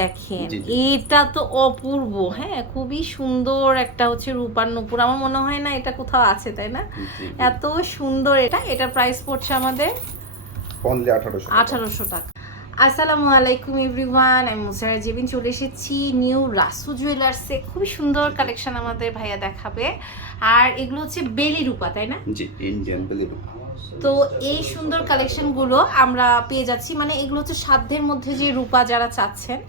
দেখেন। এটা তো অপূর্ব হ্যাঁ খুবই সুন্দর একটা হচ্ছে রূপার নুপুর আমার মনে হয় না এটা কোথাও আছে তাই না? এত সুন্দর এটা এটা প্রাইস পড়ছে আমাদের আঠারোশো টাকা। আসসালামু আলাইকুম এভরিওয়ান আমি মুসারা জেবিন চলে এসেছি নিউ রাসু জুয়েলার্সে খুবই সুন্দর কালেকশন আমাদের ভাইয়া দেখাবে। আর এগুলো হচ্ছে বেলি রূপা তাই না? জি ইন্ডিয়ান বেলি তো এই সুন্দর কালেকশনগুলো আমরা পেয়ে যাচ্ছি। মানে এগুলো হচ্ছে সাধ্যের মধ্যে যে রূপা যারা চাচ্ছেন।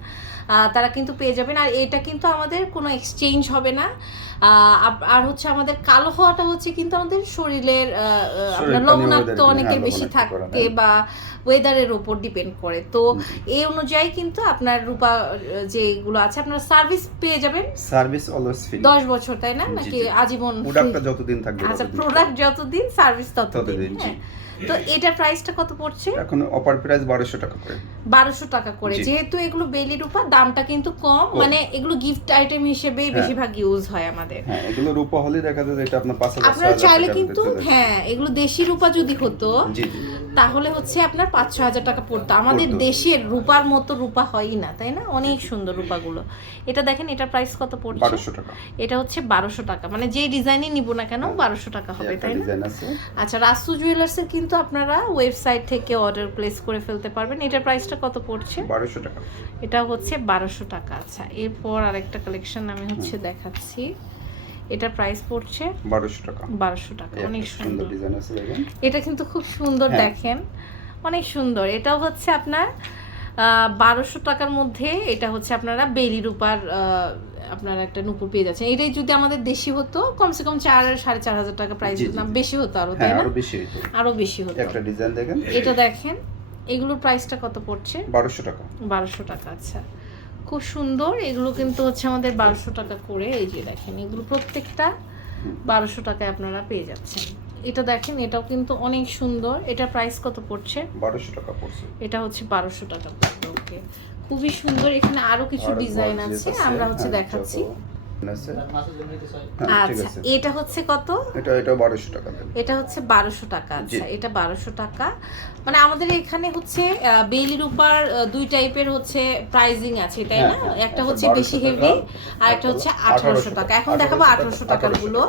তারা কিন্তু পেয়ে যাবেন। আর এটা কিন্তু আমাদের কোনো এক্সচেঞ্জ হবে না। আর হচ্ছে আমাদের কালো হওয়াটা হচ্ছে কিন্তু আমাদের শরীরের লবণাক্ত অনেকের হ্যাঁ, বেশি লবণাক্ত করে থাকে বা ওয়েদারের উপর ডিপেন্ড করে। তো এই অনুযায়ী কিন্তু আপনার রূপা যেগুলো আছে আপনার সার্ভিস পেয়ে যাবেন। সার্ভিস অলওয়েজ ফ্রি দশ বছর তাই না? নাকি আজীবন প্রোডাক্টটা যতদিন থাকবে আচ্ছা প্রোডাক্ট যতদিন সার্ভিস ততদিন। হ্যাঁ। তো এটার প্রাইসটা কত পড়ছে? এখন অফার প্রাইস বারোশো টাকা করে। বারোশো টাকা করে। যেহেতু এগুলো বেলি রূপা দামটা কিন্তু কম। মানে এগুলো গিফট আইটেম হিসেবে হ্যাঁ। বেশিরভাগ ইউজ হয় আমাদের। হ্যাঁ এগুলো রূপা হলে দেখা যায় এটা আপনার পাঁচ হাজার আপনারা চাইলে কিন্তু। হ্যাঁ এগুলো দেশি রূপা যদি হতো জি জি। তাহলে হচ্ছে আপনার পাঁচ ছ হাজার টাকা পড়তো। আমাদের দেশের রূপার মতো রূপা হয়ই না তাই না? অনেক সুন্দর রূপাগুলো। এটা দেখেন এটা প্রাইস কত পড়ছে? এটা হচ্ছে বারোশো টাকা। মানে যে ডিজাইনই নিব না কেন বারোশো টাকা হবে তাই না? আচ্ছা রাসু জুয়েলার্সের কিন্তু আপনারা ওয়েবসাইট থেকে অর্ডার প্লেস করে ফেলতে পারবেন। এটার প্রাইসটা কত পড়ছে? বারোশো টাকা। এটা হচ্ছে বারোশো টাকা আচ্ছা এরপর আরেকটা কালেকশন আমি হচ্ছে দেখাচ্ছি। এটা প্রাইস পড়ছে বারোশো টাকা। বারোশো টাকা অনেক সুন্দর ডিজাইন আছে এটা কিন্তু খুব সুন্দর হ্যাঁ। দেখেন অনেক সুন্দর। এটাও হচ্ছে আপনার বারোশো টাকার মধ্যে এটা হচ্ছে আপনারা বেলি রূপার আপনারা একটা নুপুর পেয়ে যাচ্ছেন। এটাই যদি আমাদের দেশি হতো কমসে কম চার সাড়ে চার হাজার টাকা প্রাইস না বেশি হতো আরও তাই হ্যাঁ না? বেশি আরও বেশি হতো। একটা ডিজাইন দেখেন। এটা দেখেন এগুলোর প্রাইসটা কত পড়ছে? বারোশো টাকা। বারোশো টাকা আচ্ছা। খুব সুন্দর। এগুলো কিন্তু হচ্ছে আমাদের বারোশো টাকা করে। এই যে দেখেন এগুলো প্রত্যেকটা বারোশো টাকায় আপনারা পেয়ে যাচ্ছেন। এটা দেখেন এটাও কিন্তু অনেক সুন্দর। এটা প্রাইস কত পড়ছে? বারোশো টাকা পড়ছে। এটা হচ্ছে বারোশো টাকা পড়বে ওকে। খুবই সুন্দর। এখানে আরও কিছু ডিজাইন আছে আমরা হচ্ছে হ্যাঁ, দেখাচ্ছি। আচ্ছা এটা হচ্ছে কত? এটা এটা 1200 টাকা এটা হচ্ছে বারোশো টাকা আচ্ছা এটা বারোশো টাকা। মানে আমাদের এখানে হচ্ছে আহ, বেলির উপর দুই টাইপের হচ্ছে প্রাইজিং আছে তাই না? হ্যাঁ, হ্যাঁ, একটা একটা হচ্ছে বেশি হেভি আর একটা হচ্ছে আঠারোশো টাকা। এখন দেখাবো আঠারোশো টাকারগুলো।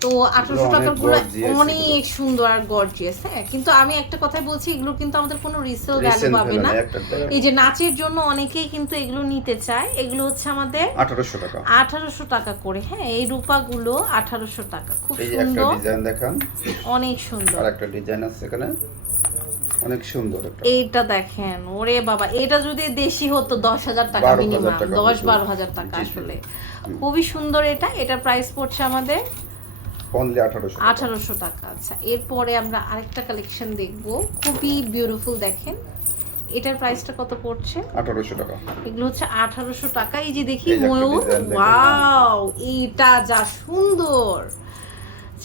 তো আঠারোশো অনেক টাকারগুলো অনেক সুন্দর আর গর্জিয়াস হ্যাঁ? কিন্তু আমি একটা কথাই বলছি এগুলো কিন্তু আমাদের কোনো রিসেল ভ্যালু পাবে না। এই যে নাচের জন্য অনেকেই কিন্তু এগুলো নিতে চায়। এগুলো হচ্ছে আমাদের আঠারোশো টাকা। আঠারোশো টাকা করে হ্যাঁ? এই রূপাগুলো আঠারোশো টাকা। খুব সুন্দর। ডিজাইন দেখান। অনেক সুন্দর। আর একটা ডিজাইন আছে এখানে। অনেক সুন্দর এইটা দেখেন ওরে বাবা এটা যদি দেশি হতো দশ হাজার টাকা মিনিমাম দশ বারো হাজার টাকা। আসলে। খুবই সুন্দর এটা এটা প্রাইস পড়ছে আমাদের অনলি আঠারোশো টাকা। আচ্ছা। এরপরে আমরা আরেকটা কালেকশন দেখব। খুবই বিউটিফুল দেখেন। এটার প্রাইসটা কত পড়ছে? আঠারোশো টাকা। এগুলো হচ্ছে আঠারোশো টাকা। এই যে দেখি ময়ূর। ওয়াও এইটা যা সুন্দর!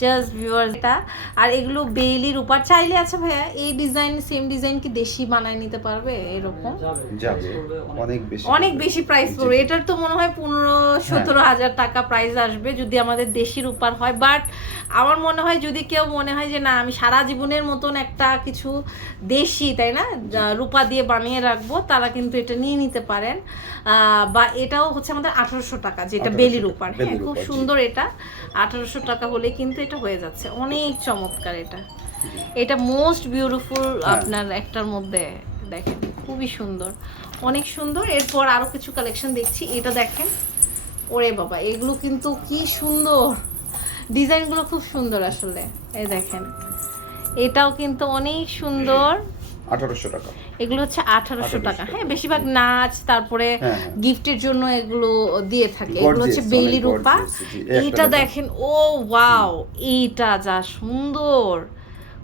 জাস্ট ভিউয়ার এটা। আর এগুলো বেলির উপর চাইলে আছে ভাইয়া এই ডিজাইন সেম ডিজাইন কি দেশি বানায় নিতে পারবে এরকম? অনেক বেশি। অনেক বেশি প্রাইস পড়বে। এটার তো মনে হয় পনেরো সতেরো হাজার টাকা প্রাইস আসবে যদি আমাদের দেশির উপর হয়। বাট আমার মনে হয় যদি কেউ মনে হয় যে না আমি সারা জীবনের মতন একটা কিছু দেশি তাই না রূপা দিয়ে বানিয়ে রাখব তারা কিন্তু এটা নিয়ে নিতে পারেন। আহ, বা এটাও হচ্ছে আমাদের আঠারোশো টাকা যেটা 1800 বেলির উপর হ্যাঁ খুব সুন্দর এটা। আঠারোশো টাকা হলে কিন্তু এটা হয়ে যাচ্ছে। অনেক চমৎকার এটা। এটা মোস্ট বিউটিফুল হ্যাঁ। আপনার একটার মধ্যে দেখেন খুবই সুন্দর। অনেক সুন্দর। এরপর আরও কিছু কালেকশন দেখছি। এটা দেখেন। ওরে বাবা এগুলো কিন্তু কি সুন্দর। ডিজাইনগুলো খুব সুন্দর আসলে। এই দেখেন। এটাও কিন্তু অনেক সুন্দর। আঠারোশো টাকা। এগুলো হচ্ছে আঠারোশো টাকা। হ্যাঁ বেশিরভাগ নাচ তারপরে হ্যাঁ, হ্যাঁ। গিফটের জন্য এগুলো দিয়ে থাকে। এগুলো হচ্ছে বেলি রূপা। gorgeous, জি, এই একটা এটা দেখেন। দেখেন ও ওয়াও এইটা যা সুন্দর।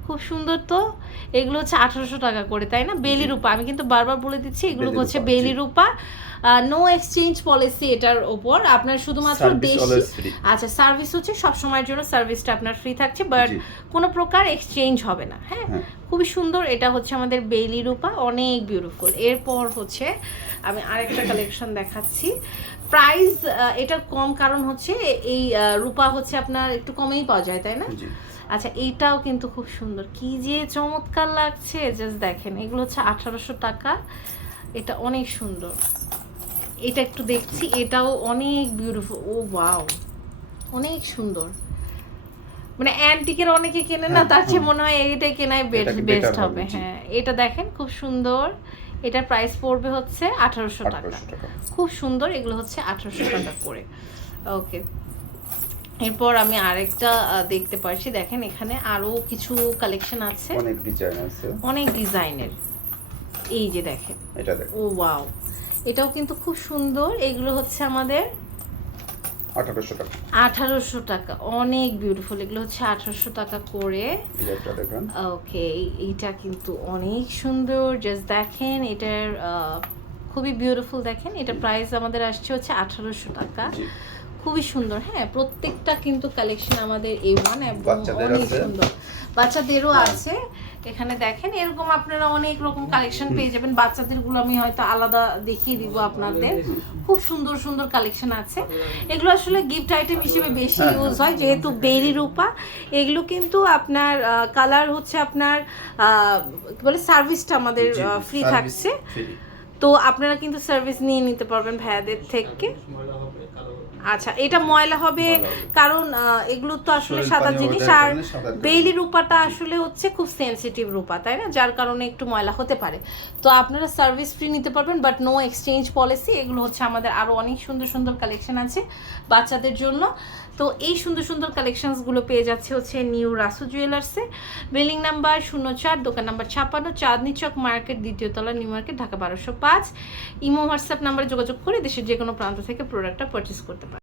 খুব সুন্দর তো। এগুলো হচ্ছে আঠারোশো টাকা করে তাই না? বেলি রূপা। আমি কিন্তু বারবার বলে দিচ্ছি এগুলো হচ্ছে বেলি রূপা। নো এক্সচেঞ্জ পলিসি এটার ওপর। আপনার শুধুমাত্র দেশি আচ্ছা সার্ভিস হচ্ছে সব সময়ের জন্য সার্ভিসটা আপনার ফ্রি থাকছে বাট কোনো প্রকার এক্সচেঞ্জ হবে না হ্যাঁ? হ্যাঁ। খুবই সুন্দর এটা হচ্ছে আমাদের বেলি রূপা অনেক বিউটিফুল এরপর হচ্ছে আমি আরেকটা কালেকশন দেখাচ্ছি। প্রাইস এটা কম কারণ হচ্ছে এই রূপা হচ্ছে আপনার একটু কমেই পাওয়া যায় তাই না? আচ্ছা এইটাও কিন্তু খুব সুন্দর। কি যে চমৎকার লাগছে জাস্ট দেখেন এগুলো হচ্ছে আঠারোশো টাকা। এটা অনেক সুন্দর। এটা একটু দেখছি এটাও অনেক বিউটিফুল ও বাও অনেক সুন্দর। মানে অ্যান্টিকের অনেকে কেনে না হ্যাঁ, তার চেয়ে মনে হয় এইটাই কেনাই বেস্ট হবে, হবে হ্যাঁ। এটা দেখেন খুব সুন্দর। এটার প্রাইস পড়বে হচ্ছে আঠারোশো টাকা। খুব সুন্দর এগুলো হচ্ছে আঠারোশো টাকা করে। ওকে এরপর আমি আরেকটা দেখতে পাচ্ছি দেখেন এখানে আরও কিছু কালেকশন আছে। অনেক ডিজাইন আছে। অনেক ডিজাইনের। এই যে দেখেন। এটা দেখ ও ওয়াও। এটাও কিন্তু খুব সুন্দর। এগুলো হচ্ছে আমাদের আঠারোশো টাকা। আঠারোশো টাকা। অনেক বিউটিফুল এগুলো হচ্ছে আঠারোশো টাকা করে। দেখেন। ওকে এইটা কিন্তু অনেক সুন্দর। জাস্ট দেখেন এটার খুবই বিউটিফুল দেখেন। এটা প্রাইস আমাদের আসছে হচ্ছে আঠারোশো টাকা। খুবই সুন্দর হ্যাঁ প্রত্যেকটা কিন্তু কালেকশন আমাদের এ ওয়ান অনেক সুন্দর। বাচ্চাদেরও হ্যাঁ। আছে। এখানে দেখেন এরকম আপনারা অনেক রকম কালেকশন পেয়ে যাবেন। বাচ্চাদেরগুলো আমি হয়তো আলাদা দেখিয়ে দিব আপনাদের। খুব সুন্দর সুন্দর কালেকশন আছে। এগুলো আসলে গিফট আইটেম হিসেবে বেশি হ্যাঁ, ইউজ হয় যেহেতু বেরি রূপা। এগুলো কিন্তু আপনার কালার হচ্ছে আপনার বলে সার্ভিসটা আমাদের ফ্রি থাকছে। তো আপনারা কিন্তু সার্ভিস নিয়ে নিতে পারবেন ভাইয়াদের থেকে। আচ্ছা এটা ময়লা হবে কারণ এগুলো তো আসলে সাদা জিনিস আর বেইলি রূপাটা আসলে হচ্ছে খুব সেনসিটিভ রূপা তাই না? যার কারণে একটু ময়লা হতে পারে। তো আপনারা সার্ভিস ফ্রি নিতে পারবেন বাট নো এক্সচেঞ্জ পলিসি এগুলো হচ্ছে আমাদের আরও অনেক সুন্দর সুন্দর কালেকশন আছে বাচ্চাদের জন্য। তো এই সুন্দর সুন্দর কালেকশনসগুলো পেয়ে যাচ্ছে হচ্ছে নিউ রাসু জুয়েলার্সে বিল্ডিং নাম্বার শূন্য চার, দোকান নাম্বার ছাপ্পান্ন, চাঁদনি চক মার্কেট দ্বিতীয় তলা নিউ মার্কেট ঢাকা বারোশো পাঁচ। ইমো হোয়াটসঅ্যাপ নাম্বারে যোগাযোগ করে দেশের যে কোনো প্রান্ত থেকে প্রোডাক্টটা পারচেস করতে পারেন